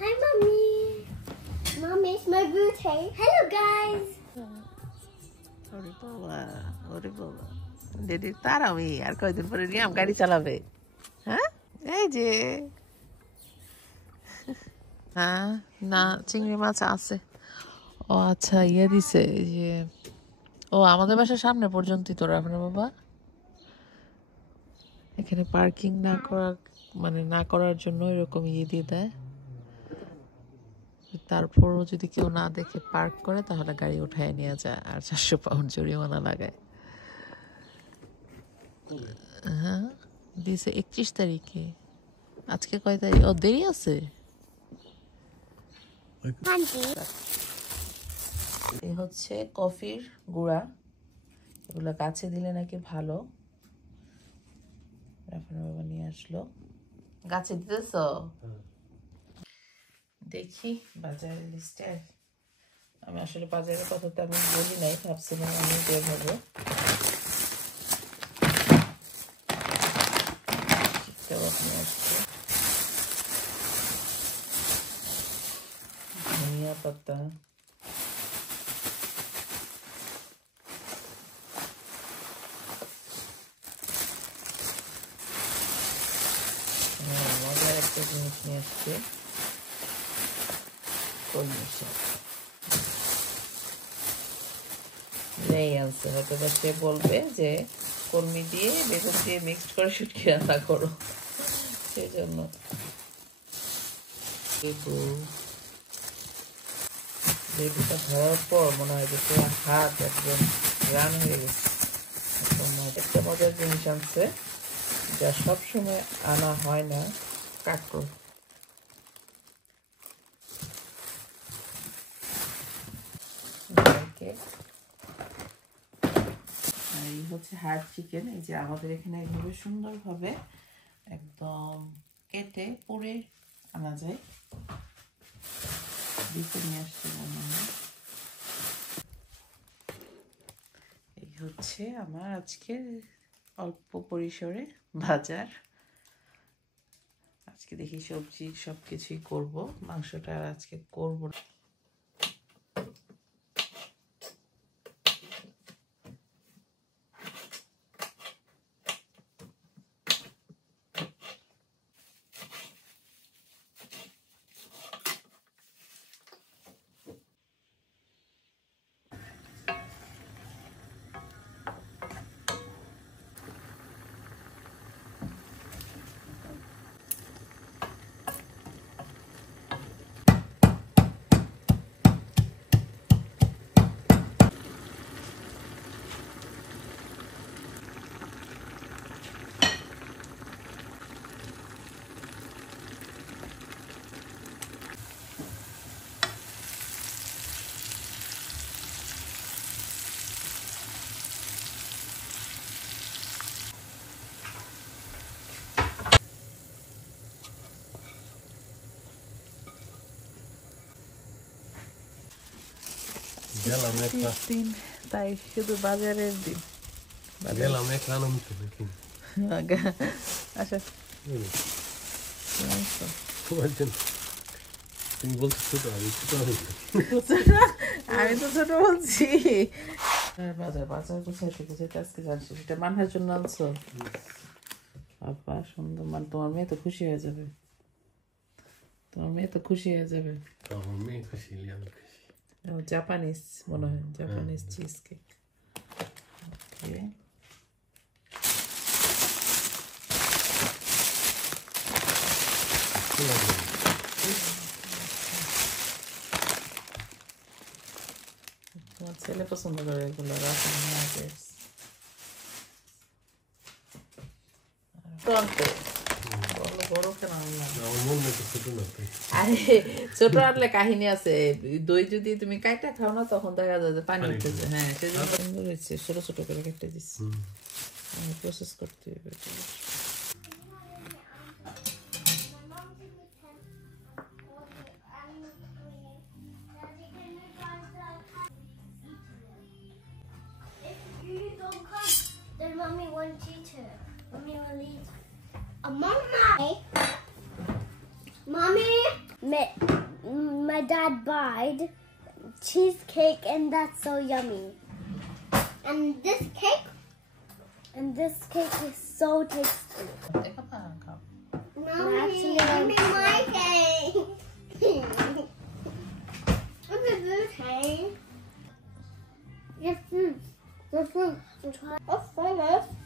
Hi, mommy. Mommy, it's my birthday. Hello, guys. ওরে বাবা, ওরে বাবা, ডেডি তারামি আর কয়দিন পরে নিয়ে গাড়ি চালাবে। হ্যাঁ, এই যে হ্যাঁ না চিংড়ি মাছ আছে। ও আচ্ছা ইয়ে দিছে এই যে ও আমাদের বাসার সামনে পর্যন্তই তো রাখবে বাবা। এখানে পার্কিং না করা মানে না করার জন্য এরকম ইয়ে দিয়ে দেয়। তারপরও যদি কেউ না দেখে পার্ক করে তাহলে গাড়ি উঠায় নিয়ে যায় আর 400 পাউন্ড জরিমানা লাগায়। হ্যাঁ দিছে 31 তারিখে। আজকে কয় তারিখ? ও দেরি আছে। এই হচ্ছে কফির গুঁড়া, এগুলো গাছে দিলে নাকি ভালো। রাফানা বাবা নিয়ে আসলো। গাছে দিতেছ? দেখি বাজারের লিস্টে। আমি আসলে বাজারের কথা তো আমি বলি নাই, ভাবছিলাম আমি বের হবো। নিয়ে আসছে ধনিয়া পাতা, মজার একটা জিনিস নিয়ে আসছে কলমি শাক। নেই আনছে, হয়তো বা সে বলবে যে কলমি দিয়ে বেগুন দিয়ে মিক্সড করে শুটকি রান্না করো, সেই জন্য। লেবুটা ধরার পর মনে হয় যে পুরো হাত একদম রান হয়ে গেছে। একটা মজার জিনিস আনছে যা সবসময় আনা হয় না, কাঁকড়। এই হচ্ছে হার্ড চিকেন। এই যে আমাদের এখানে এইভাবে সুন্দরভাবে একদম কেটে পুড়ে আনা যায়। নিয়ে আসছে। এই হচ্ছে আমার আজকে অল্প পরিসরে বাজার। আজকে দেখি সবজি সবকিছুই করব, মাংসটা আজকে করব না। দিন তাই শুধু বাজারের দিন। আচ্ছা আমি তো ছোট বলছি। বাজার বাজার গুছাইতে গুছাইতে আজকে জানছি সেটা মানহার জন্য আনছো। বাবা সুন্দর, মানে তোমার মেয়ে তো খুশি হয়ে যাবে, তোমার মেয়ে তো খুশি হয়ে যাবে। জাপানিজ মনে হয়, জাপানিজ চিজ কেক। ওকে তোমার ছেলে পছন্দ করে এগুলো। আরে ছোট আনলে কাহিনী আছে, দই যদি তুমি কাইটা খাও না তখন দেখা যায় যে পানি উঠতেছে। হ্যাঁ সেজন্য সুন্দর হয়েছে, ছোট ছোট করে কেটে দিচ্ছি। প্রসেস করতে হবে। Mommy won't eat her. Mommy will eat. Mommy! Mommy! my dad bought cheesecake, and that's so yummy. And this cake is so tasty. Mommy, give me my cake. What's a blue cake? Yes, What's this?